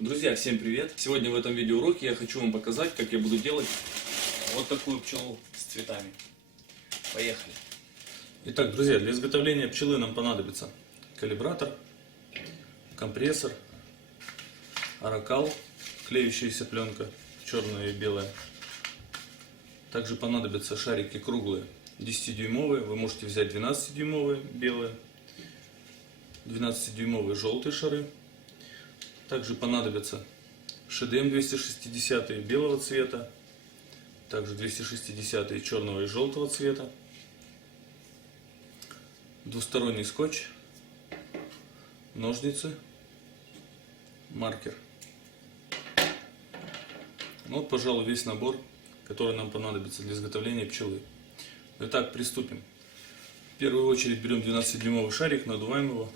Друзья, всем привет! Сегодня в этом видеоуроке я хочу вам показать, как я буду делать вот такую пчелу с цветами. Поехали! Итак, друзья, для изготовления пчелы нам понадобится калибратор, компрессор, оракал, клеющаяся пленка, черная и белая. Также понадобятся шарики круглые, 10-дюймовые, вы можете взять 12-дюймовые белые, 12-дюймовые желтые шары. Также понадобятся ШДМ 260 белого цвета, также 260 черного и желтого цвета, двусторонний скотч, ножницы, маркер. Вот, пожалуй, весь набор, который нам понадобится для изготовления пчелы. Итак, приступим. В первую очередь берем 12-дюймовый шарик, надуваем его.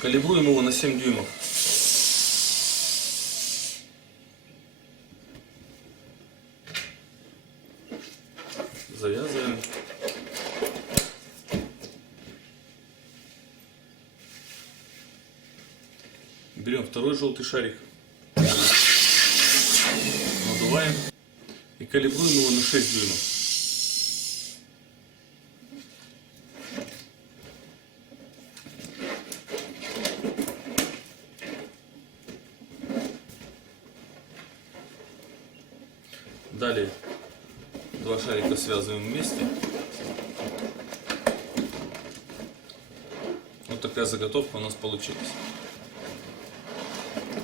Калибруем его на 7 дюймов. Завязываем. Берем второй желтый шарик. Надуваем. И калибруем его на 6 дюймов. Далее два шарика связываем вместе. Вот такая заготовка у нас получилась.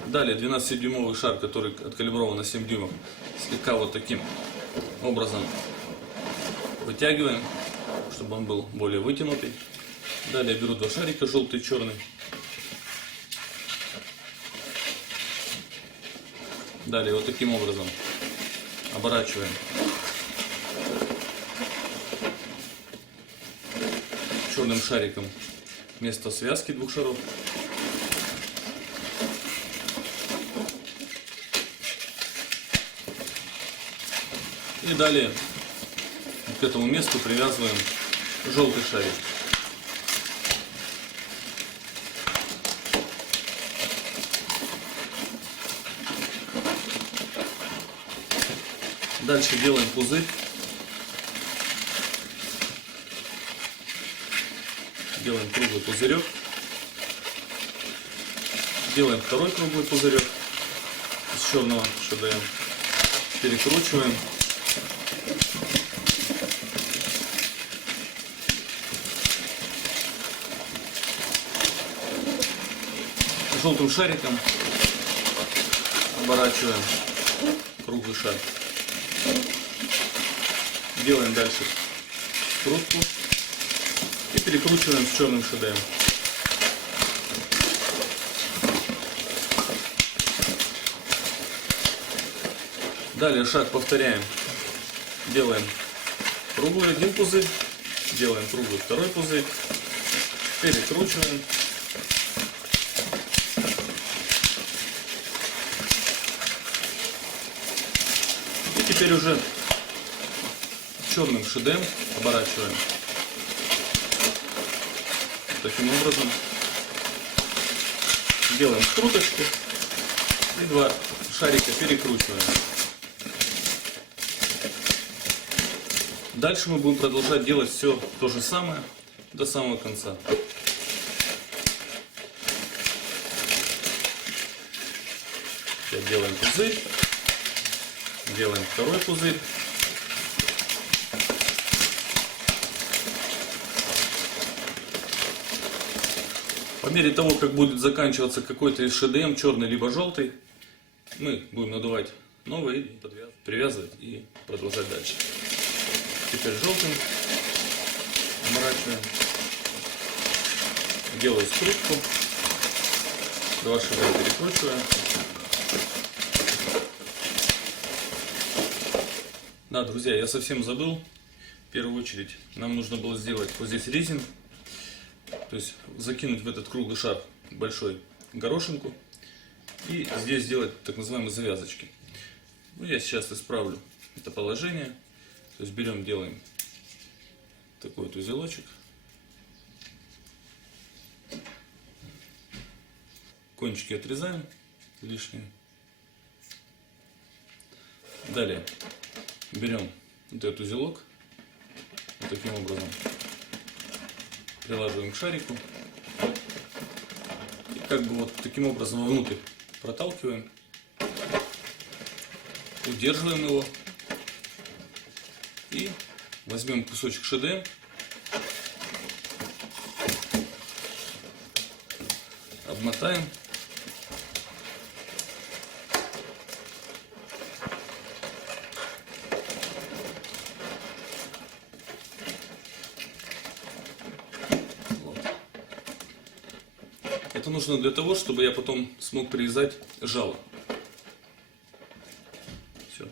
Далее 12-дюймовый шар, который откалиброван на 7 дюймов, слегка вот таким образом вытягиваем, чтобы он был более вытянутый. Далее беру два шарика, желтый и черный. Далее вот таким образом оборачиваем черным шариком вместо связки двух шаров. И далее к этому месту привязываем желтый шарик. Дальше делаем пузырь. Делаем круглый пузырек. Делаем второй круглый пузырек из черного ШДМ. Перекручиваем. Желтым шариком оборачиваем круглый шар. Делаем дальше скрутку и перекручиваем с черным ШДМ. Далее шаг повторяем. Делаем круглый один пузырь, делаем круглый второй пузырь, перекручиваем. И теперь уже черным ШДМ оборачиваем таким образом. Делаем скруточку и два шарика перекручиваем. Дальше мы будем продолжать делать все то же самое до самого конца. Теперь делаем пузырь, делаем второй пузырь. По мере того, как будет заканчиваться какой-то из ШДМ, черный либо желтый, мы будем надувать новый, привязывать и продолжать дальше. Теперь желтым оборачиваем, делаю скрутку, два ШДМ перекручиваем. Да, друзья, я совсем забыл. В первую очередь нам нужно было сделать вот здесь резинг. То есть закинуть в этот круглый шар большой горошинку и здесь сделать так называемые завязочки. Ну, я сейчас исправлю это положение. То есть берем, делаем такой вот узелочек. Кончики отрезаем лишние. Далее берем вот этот узелок, вот таким образом прилаживаем к шарику и как бы вот таким образом вовнутрь проталкиваем, удерживаем его и возьмем кусочек ШДМ, обмотаем. Это нужно для того, чтобы я потом смог привязать жало. Все.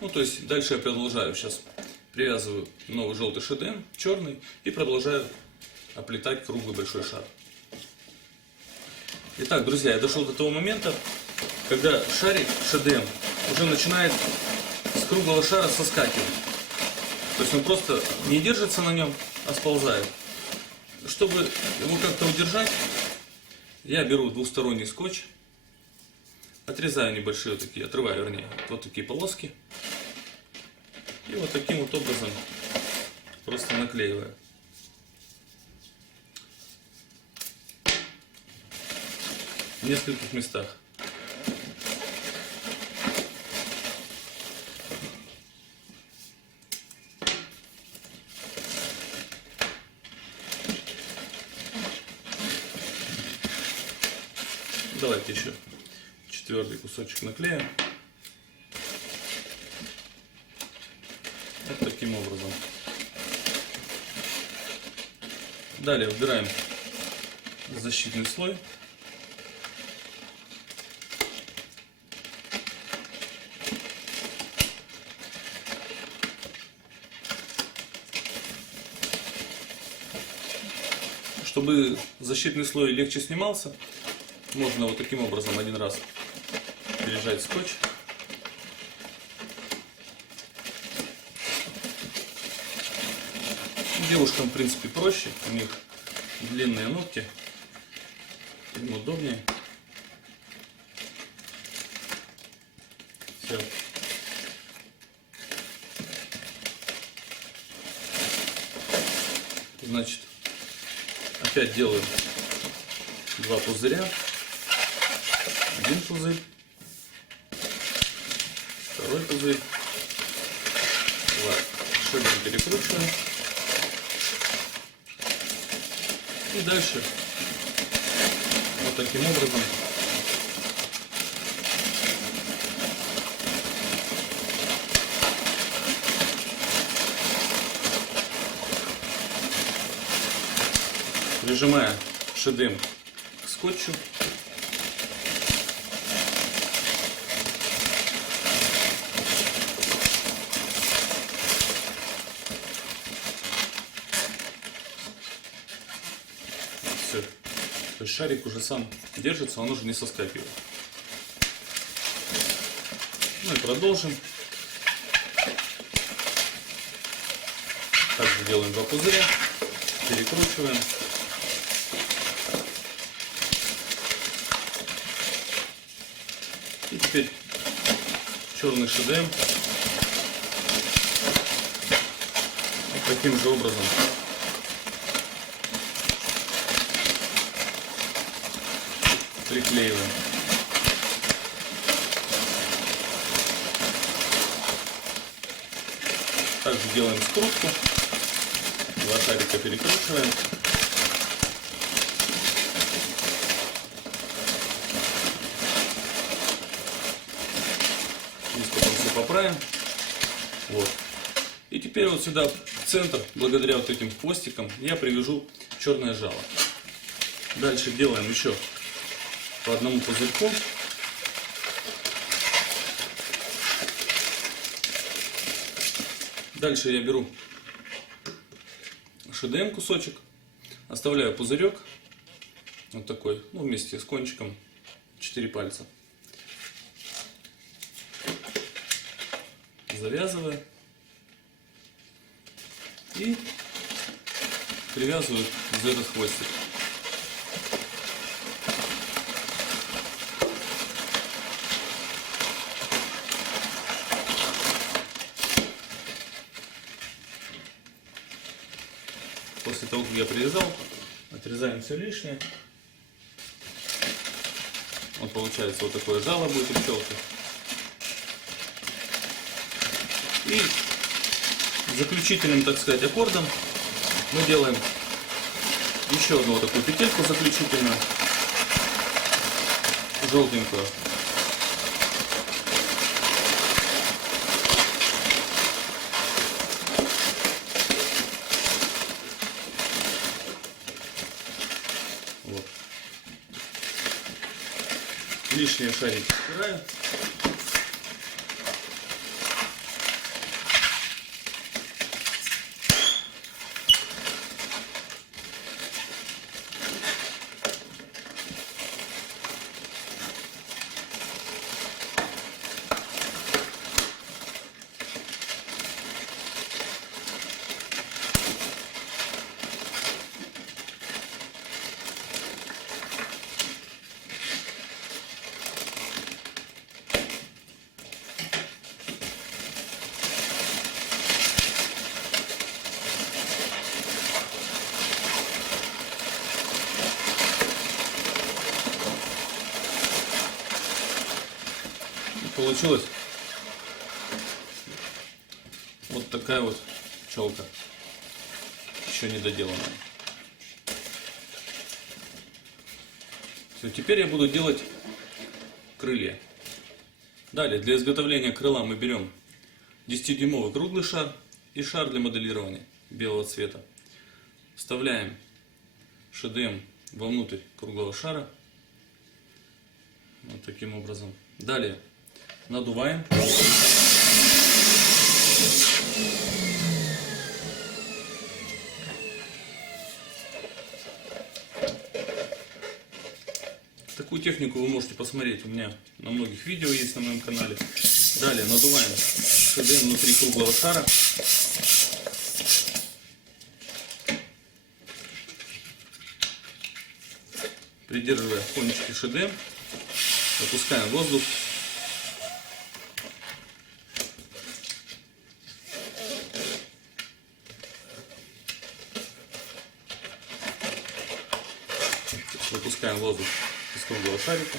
Ну, то есть дальше я продолжаю. Сейчас привязываю новый желтый ШДМ, черный, и продолжаю оплетать круглый большой шар. Итак, друзья, я дошел до того момента, когда шарик ШДМ уже начинает с круглого шара соскакивать. То есть он просто не держится на нем, а сползает. Чтобы его как-то удержать, я беру двухсторонний скотч, отрезаю небольшие вот такие, отрываю, вернее, вот такие полоски. И вот таким вот образом просто наклеиваю. В нескольких местах. Давайте еще четвертый кусочек наклеим. Вот таким образом. Далее убираем защитный слой. Чтобы защитный слой легче снимался, можно вот таким образом один раз пережать скотч. Девушкам, в принципе, проще, у них длинные ногти, им удобнее. Все. Значит, опять делаю два пузыря. Один пузырь, второй пузырь. Шагом перекручиваем. И дальше вот таким образом прижимая ШДМ к скотчу. Все. То есть шарик уже сам держится, он уже не соскакивает. Ну и продолжим. Также делаем два пузыря, перекручиваем. И теперь черный ШДМ вот таким же образом приклеиваем. Также делаем скрутку, два шарика перекручиваем. Здесь потом все поправим. Вот. И теперь вот сюда в центр, благодаря вот этим хвостикам, я привяжу черное жало. Дальше делаем еще по одному пузырьку. Дальше я беру ШДМ кусочек, оставляю пузырек, вот такой, ну вместе с кончиком 4 пальца. Завязываю и привязываю за этот хвостик. После того, как я привязал, отрезаем все лишнее. Вот получается вот такое жало будет у пчелки. И заключительным, так сказать, аккордом мы делаем еще одну вот такую петельку заключительную, желтенькую. Вот. Лишние шарики убираю. Получилась вот такая вот пчелка, еще не доделанная. Все, теперь я буду делать крылья. Далее, для изготовления крыла мы берем 10-дюймовый круглый шар и шар для моделирования белого цвета. Вставляем ШДМ вовнутрь круглого шара. Вот таким образом. Далее надуваем. Такую технику вы можете посмотреть у меня на многих видео есть на моем канале. Далее надуваем ШДМ внутри круглого шара. Придерживая кончики ШДМ, выпускаем воздух. Выпускаем воздух из круглого шарика.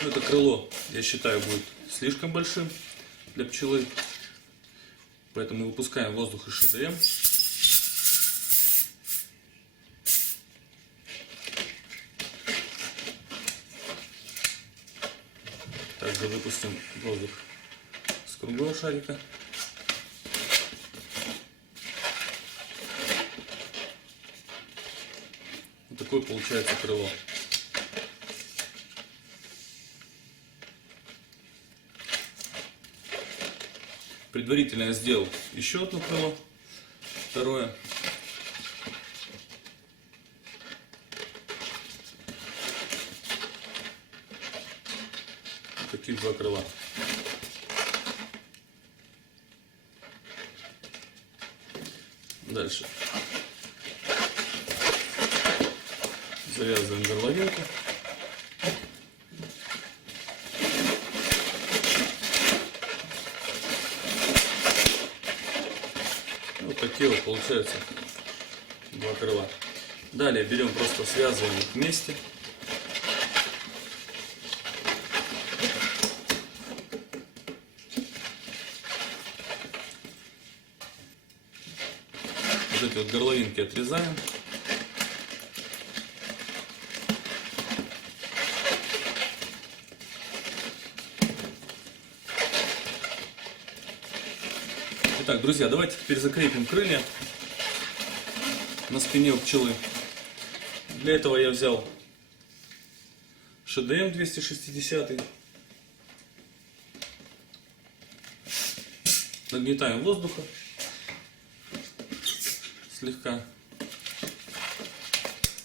Это крыло, я считаю, будет слишком большим для пчелы, поэтому выпускаем воздух из ШДМ. Также выпустим воздух с круглого шарика. Вот такое получается крыло. Предварительно я сделал еще одно крыло, второе. Вот таких два крыла. Дальше завязываем горловинку. Вот такие вот получаются два крыла. Далее берем, просто связываем их вместе. Вот эти вот горловинки отрезаем. Итак, друзья, давайте теперь закрепим крылья на спине у пчелы. Для этого я взял ШДМ 260. Нагнетаем воздуха слегка.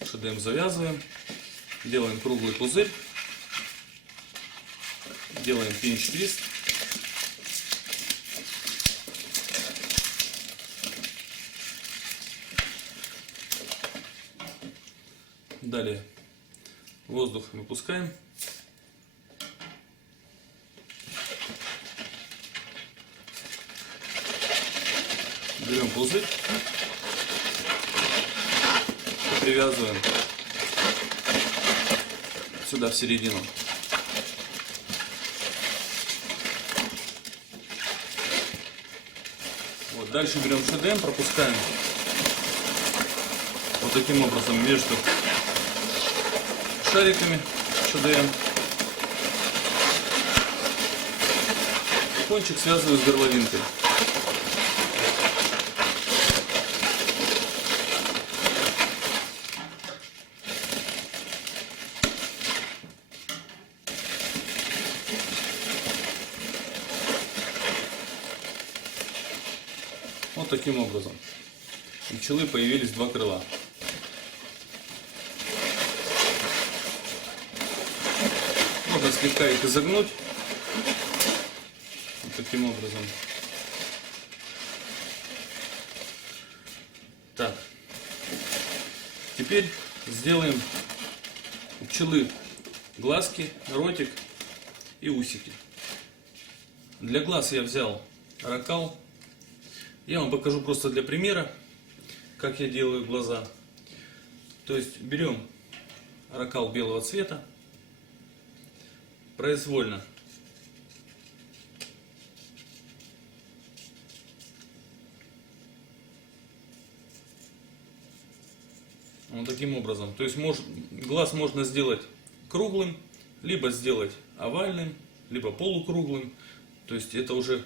ШДМ завязываем. Делаем круглый пузырь. Делаем пинч-твист. Далее воздух выпускаем. Берем пузырь, привязываем сюда в середину. Вот, дальше берем ШДМ, пропускаем вот таким образом между шариками ШДМ. Кончик связываю с горловинкой. Вот таким образом. У пчелы появились два крыла. Можно слегка их изогнуть. Вот таким образом. Так. Теперь сделаем у пчелы глазки, ротик и усики. Для глаз я взял ракал. Я вам покажу просто для примера, как я делаю глаза. То есть берем ракал белого цвета, произвольно вот таким образом. То есть глаз можно сделать круглым, либо сделать овальным, либо полукруглым. То есть это уже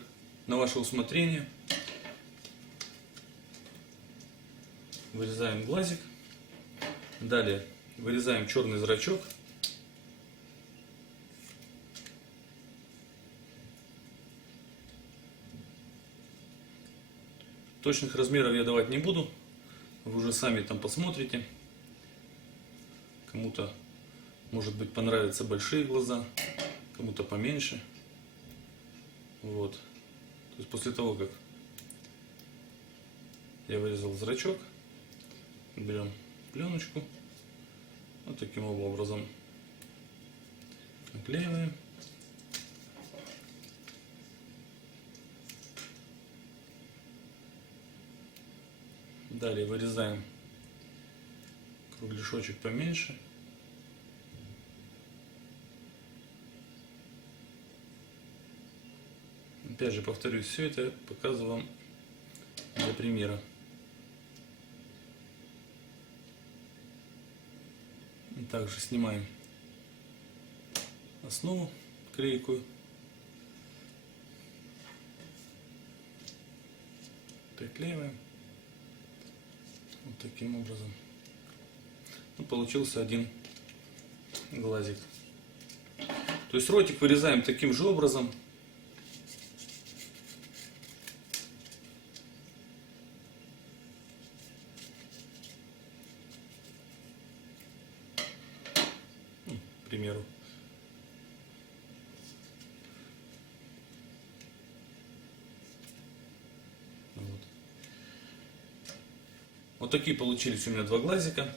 на ваше усмотрение. Вырезаем глазик. Далее вырезаем черный зрачок. Точных размеров я давать не буду. Вы уже сами там посмотрите. Кому-то, может быть, понравятся большие глаза, кому-то поменьше. Вот. То есть после того, как я вырезал зрачок, берем пленочку, вот таким образом наклеиваем. Далее вырезаем кругляшочек поменьше. Опять же повторюсь, все это я показываю вам для примера. Также снимаем основу клейкую, приклеиваем вот таким образом. Ну, получился один глазик. То есть ротик вырезаем таким же образом. К примеру. Вот такие получились у меня два глазика.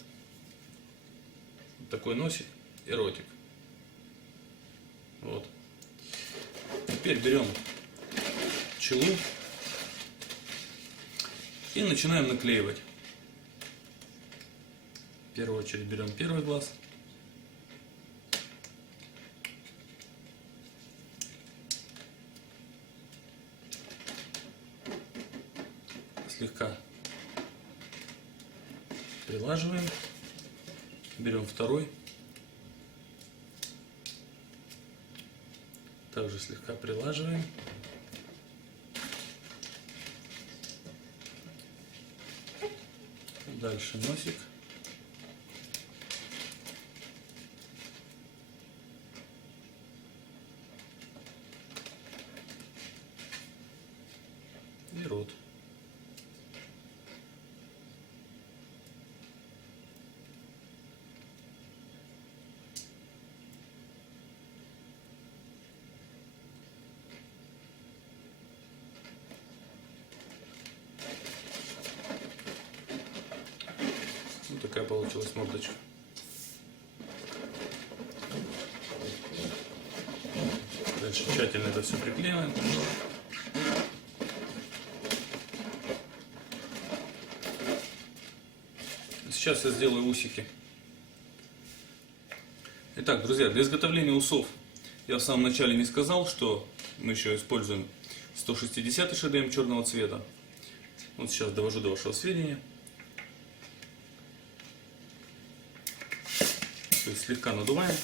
Вот такой носик и ротик. Вот. Теперь берем пчелу и начинаем наклеивать. В первую очередь берем первый глаз. Слегка прилаживаем. Берем второй. Также слегка прилаживаем. Дальше носик. И рот. Вот такая получилась мордочка. Дальше тщательно это все приклеиваем. Сейчас я сделаю усики. Итак, друзья, для изготовления усов я в самом начале не сказал, что мы еще используем 160 ШДМ черного цвета. Вот сейчас довожу до вашего сведения. То есть слегка надуваем.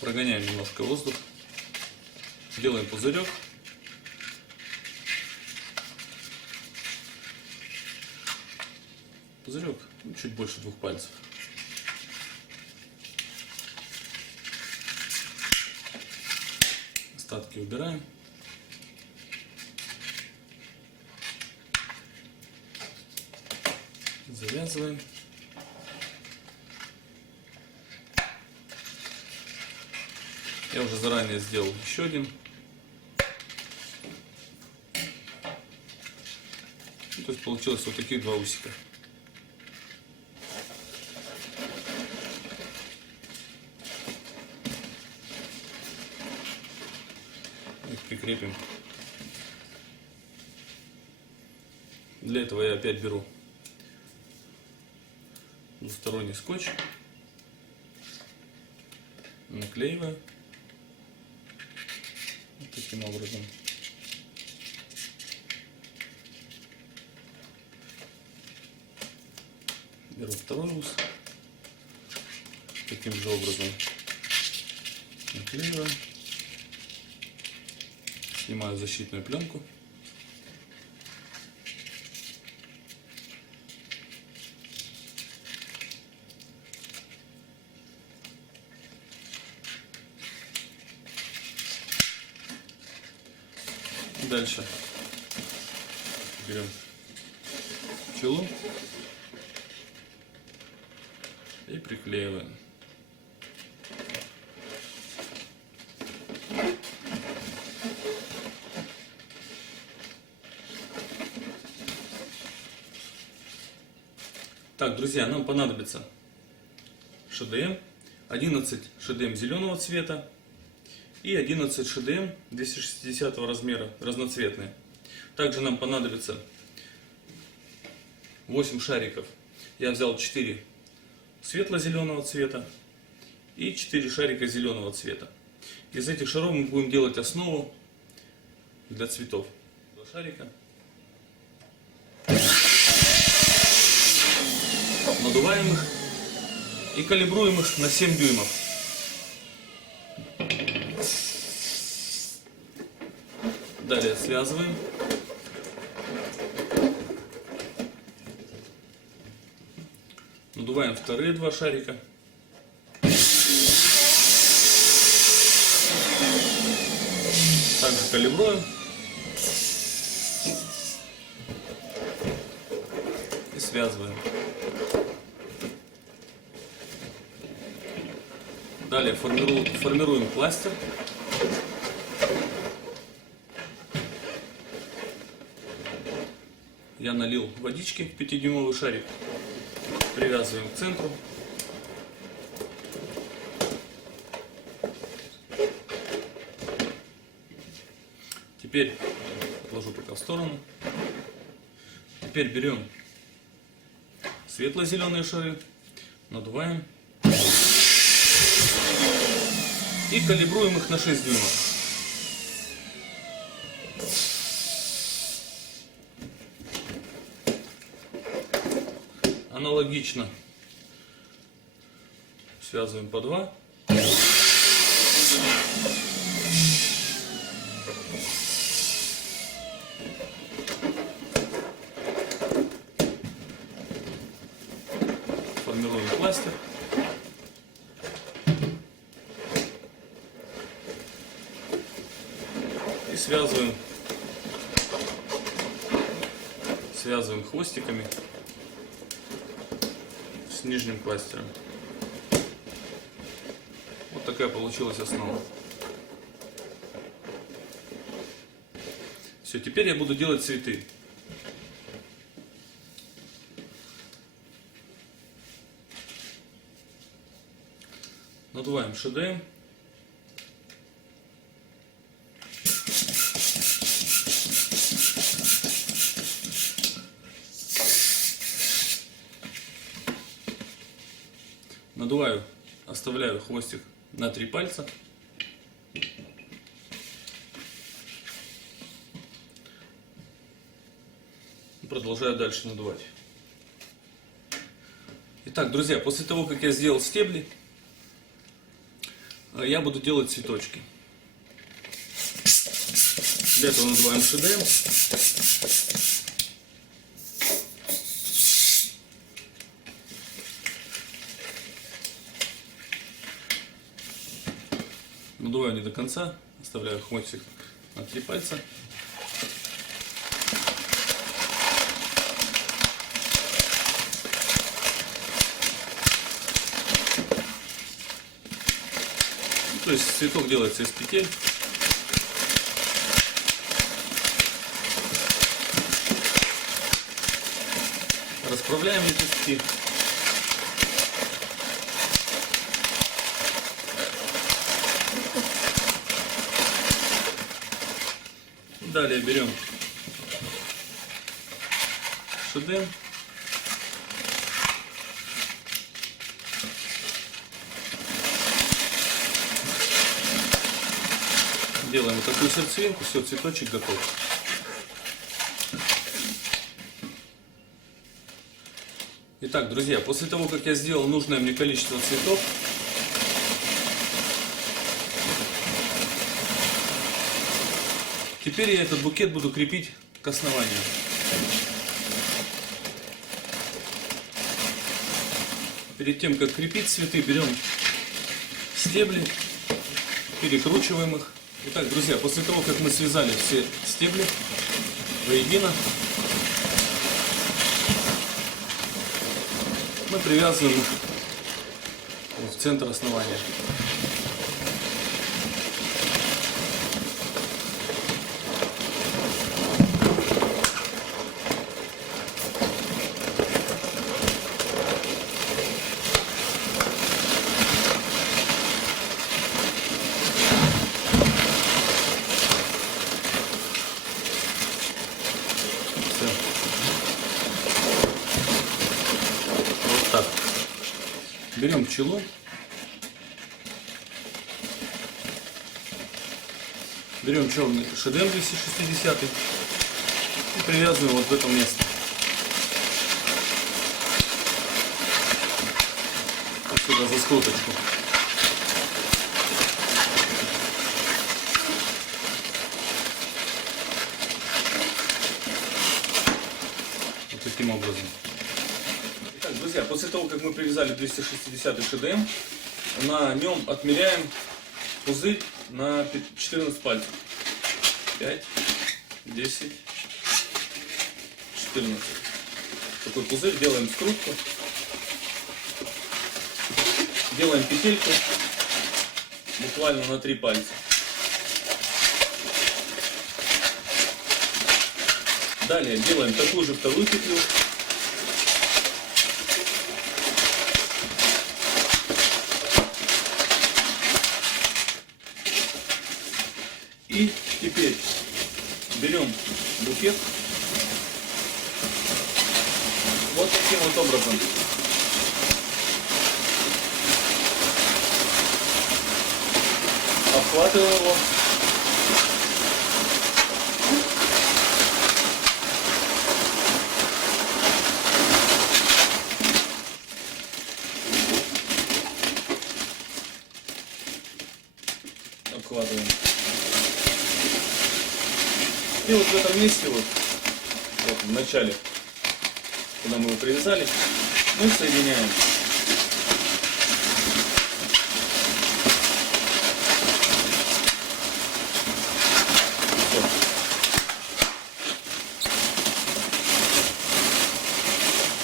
Прогоняем немножко воздух. Делаем пузырек. Пузырек чуть больше 2 пальцев. Остатки убираем. Завязываем. Я уже заранее сделал еще один. То есть получилось вот таких 2 усика. Их прикрепим. Для этого я опять беру двусторонний скотч, наклеиваю вот таким образом. Беру второй ус, таким же образом наклеиваю, снимаю защитную пленку. Дальше берем пчелу и приклеиваем. Так, друзья, нам понадобится ШДМ, 11 ШДМ зеленого цвета и 11 ШДМ 260 размера, разноцветные. Также нам понадобится 8 шариков. Я взял 4 светло-зеленого цвета и 4 шарика зеленого цвета. Из этих шаров мы будем делать основу для цветов. 2 шарика. Надуваем их и калибруем их на 7 дюймов. Далее связываем. Надуваем вторые 2 шарика. Также калибруем. И связываем. Далее формируем пластир. Я налил водички в 5-дюймовый шарик. Привязываем к центру. Теперь отложу пока в сторону. Теперь берем светло-зеленые шары, надуваем и калибруем их на 6 дюймов. Аналогично связываем по 2. Формируем пластир. И связываем хвостиками с нижним пластиром. Вот такая получилась основа. Все, теперь я буду делать цветы. Надуваем ШДМ. Надуваю, оставляю хвостик на 3 пальца. Продолжаю дальше надувать. Итак, друзья, после того, как я сделал стебли, я буду делать цветочки. Для этого надуваем ШДМ. Надуваю не до конца, оставляю хвостик на 3 пальца. То есть цветок делается из петель. Расправляем лепестки. Далее берем ШДМ. Делаем вот такую сердцевинку, все, цветочек готов. Итак, друзья, после того, как я сделал нужное мне количество цветов, теперь я этот букет буду крепить к основанию. Перед тем, как крепить цветы, берем стебли, перекручиваем их. Итак, друзья, после того, как мы связали все стебли воедино, мы привязываем их в центр основания. Вот так. Берем пчелу. Берем черный ШДМ 260 и привязываем вот в это место. Вот сюда за скоточку. Вот таким образом. Итак, друзья, после того, как мы привязали 260 ШДМ, на нем отмеряем пузырь на 14 пальцев. 5, 10, 14. Такой пузырь, делаем скрутку. Делаем петельку буквально на 3 пальца. Далее делаем такую же вторую петлю. И теперь берем букет вот таким вот образом. Обхватываем его. Обхватываем. И вот в этом месте, вот в начале, куда мы его привязали, мы соединяем. Все.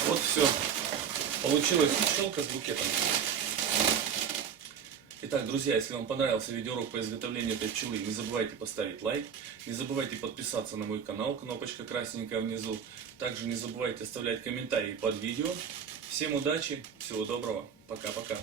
Вот все. Получилась пчелка с букетом. Итак, друзья, если вам понравился видеоурок по изготовлению этой пчелы, не забывайте поставить лайк, не забывайте подписаться на мой канал, кнопочка красненькая внизу. Также не забывайте оставлять комментарии под видео. Всем удачи, всего доброго, пока-пока.